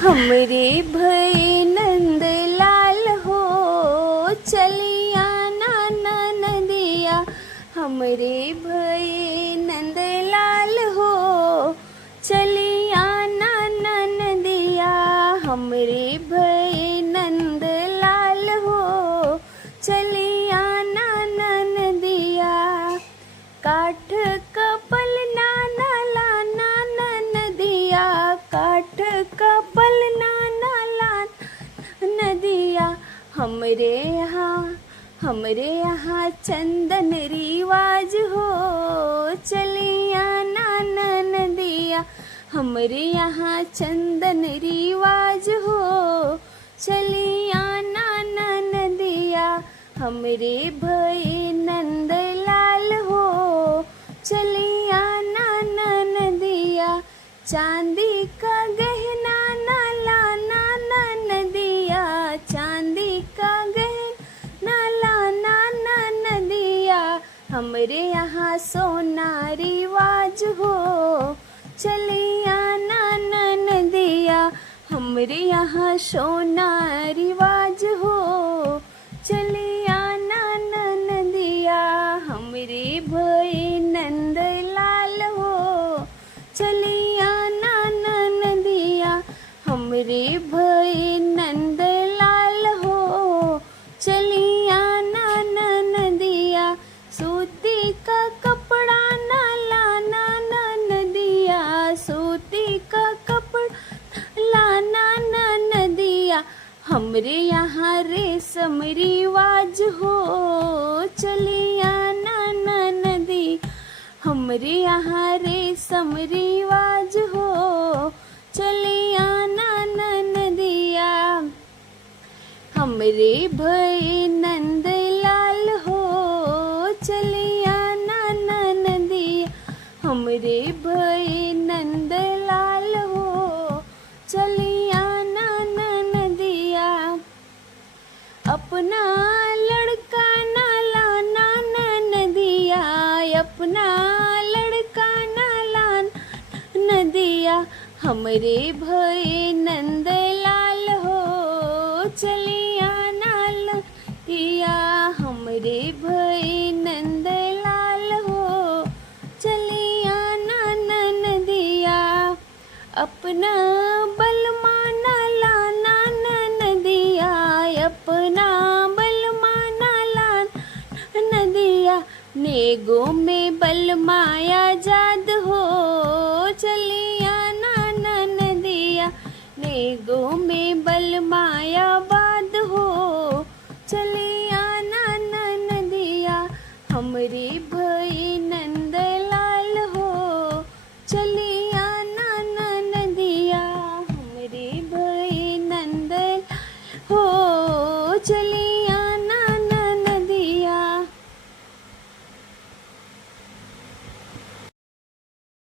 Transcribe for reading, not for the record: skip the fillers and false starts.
हमरे भई नंद लाल हो चलिया नाना नदिया। हमरे भई नंद लाल हो चलिया नाना नदिया। हमरे भई नंद लाल हो चलिया नाना नदिया। काठ कपल नाना लाना नदिया। काठ कपल नाना लाना नदिया। हमरे यहाँ चंदन रिवाज हो चलिया नाना नदिया। हमरे यहाँ चंदन रिवाज हो चलिया नाना नदिया। हमरे भई नंद लाल हो चलिया नाना नदिया। चांदी का गहना ना लाना नदिया। चांदी का गहना लाना नदिया। हमरे यहाँ सोना रिवाज हो चलिया नाना नदिया। हमरे यहाँ सोना रिवाज हो चलिया नाना नदिया। हमरे भई नंद लाल हो चलिया नाना नदिया। हमरे भई नंद लाल हो चलिया नाना नदिया। सूती का कपड़ा ना लाना नदिया। सूती का कपड़ा लाना नदिया। हमरे यहाँ रेशम रिवाज हो चलिया नाना नदी। हमरे यहाँ रेशम रिवाज हो चलिया नाना नदिया। हमरे भई नंद लाल हो चलिया नाना नदिया। हमरे भई नंद लाल हो चलिया नाना नदिया। अपना लड़का ना लाना नदिया। अपना लड़का ना लाना नदिया। हमरे भई नंद लाल हो चलिया नाल दिया। हमरे भई नंद लाल हो चलिया नाना नदिया। अपना बलमा ना लाना नदिया। अपना बलमा ना लाना नदिया। नेगो में बलमाया जाद हो चलिया नाना नदिया। नेगो